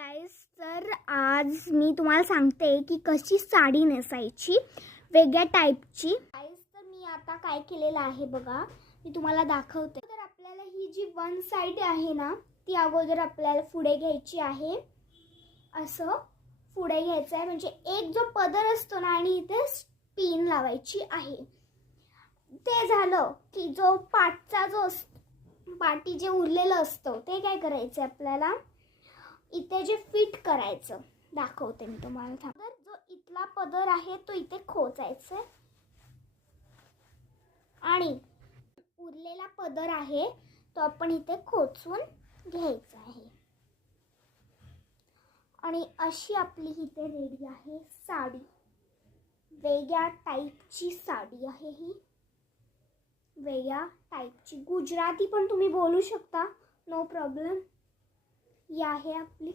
Guys, तर आज मी तुम्हाला सांगते की कशी साडी नेसायची वेगळ्या टाईपची. गाईज, तर मी आता काय केलेलं आहे बघा, मी तुम्हाला दाखवते. तर आपल्याला ही जी वन साइड आहे ना, ती अगोदर आपल्याला पुढे घ्यायची आहे. असं पुढे घ्यायचं आहे, म्हणजे एक जो पदर असतो ना आणि इथे पिन लावायची आहे. ते झालं की जो पाठचा जो पाठी जे उरलेलं असतं ते काय करायचं आपल्याला इथे जे फिट करायचं दाखवते मी तुम्हाला. तर जो इथला पदर आहे तो इथे खोचायचा आणि उरलेला पदर आहे तो आपण इथे खोचून घ्यायचा आहे. आणि अशी आपली इथे रेडी आहे साडी. वेगळ्या टाईपची साडी आहे ही, वेगळ्या टाईपची. गुजराती पण तुम्ही बोलू शकता, नो प्रॉब्लेम. ही आहे आपली